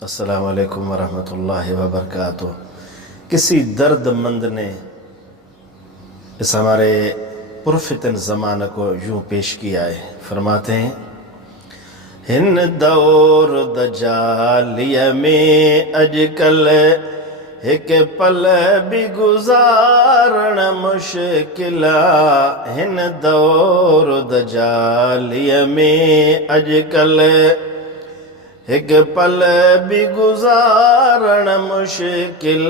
अस्सलामु अलैकुम वरहमतुल्लाहि वबरकातुह। किसी दर्दमंद ने इस हमारे पुरफितन ज़माने को यूँ पेश किया है। फरमाते हैं, हिन दौर दजालिय में अजकल एक पल भी गुजारण मुश्किल। हिन दौर दजालिय में अजकल एक पल भी गुजारण मुश्किल।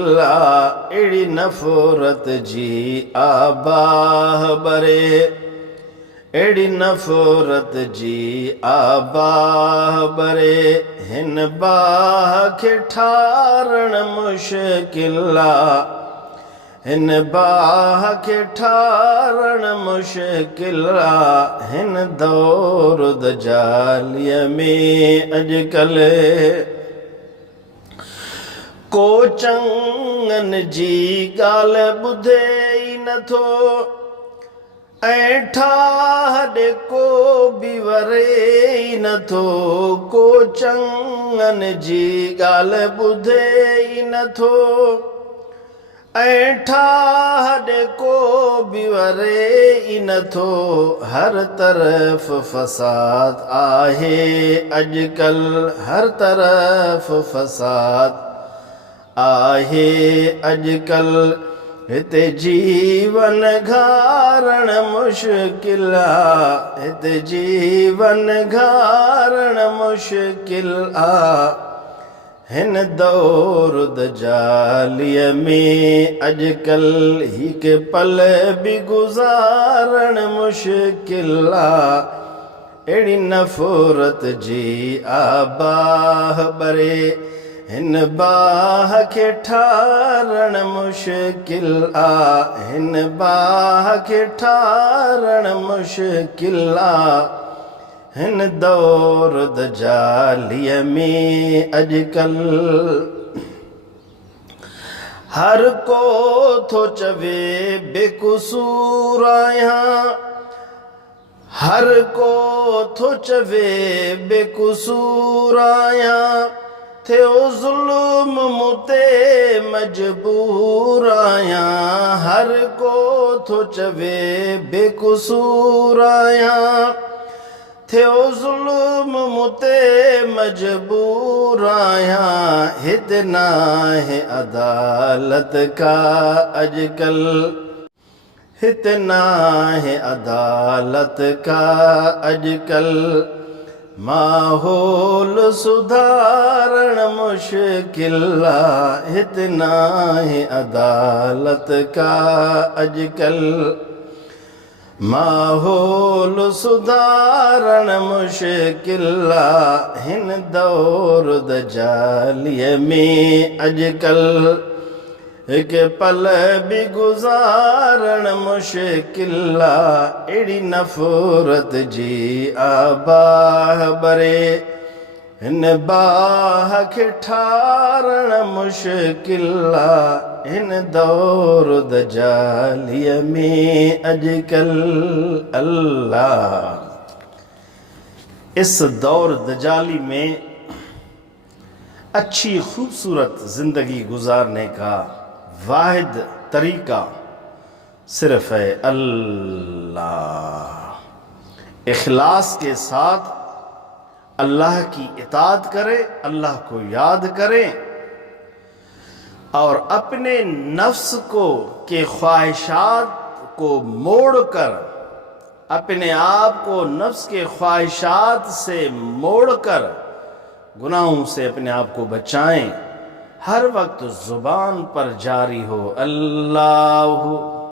अड़ी नफ़रत जी आबाह बरे, अड़ी नफ़रत जी आबाह बरे। हिन बाह के ठारण मुश्किल, हिन बाह के ठारण मुश्किल। हिन दौर दजालिय में अजकल को चंगन जी गाल ॿुधे ई नथो, ऐं ठाहॾे को बि वरे ई नथो। को चंगन जी गाल ॿुधे ई नथो, ऐं ठाहॾे को बि वरे ई नथो। हर तरफ़ फ़साद आहे अॼुकल, हर तरफ़ फ़साद आहे अॼुकल। हिते जीवन घारण मुश्किल, हिते जीवन घारण मुश्किल। हिन दौर दजालिय में अजकल हिक पल भी गुजारण मुश्किल। अड़ी नफ़रत जी आबाह बरे, हिन बाह के ठारण मुश्किल। हिन बाह के ठारण मुश्किल। हिन दौर दजालिय में अजकल हर को थो चवे बेकसूर आहियां, हर को थो चवे बेकसूर आहियां। थियो ज़ुल्म मूं ते मजबूर आहियां, हर को थो चवे बेकसूर आहियां। थियो ज़ुल्म मूं ते मजबूर आहियां। हिते नाहे अदालत का अॼुकल, हिते नाहे अदालत का अॼुकल। माहौल सुधारण मुश्किल, हिते नाहे अदालत का अॼुकल। माहौल सुधारण मुश्किल। हिन दौर दजालिय में अजकल एक पल भी गुजारण मुश्किल। अड़ी नफ़रत जी आबाह बरे, हिन बाह के ठारण मुश्किल। हिन दौर दजालिय में अजकल। अल्लाह, इस दौर दजाली में अच्छी खूबसूरत ज़िंदगी गुजारने का वाहिद तरीका सिर्फ है अल्लाह। इखलास के साथ अल्लाह की इताअत करें, अल्लाह को याद करें और अपने नफ्स को के ख्वाहिशात को मोड़कर, अपने आप को नफ्स के ख्वाहिशात से मोड़कर गुनाहों से अपने आप को बचाएं। हर वक्त ज़ुबान पर जारी हो अल्लाह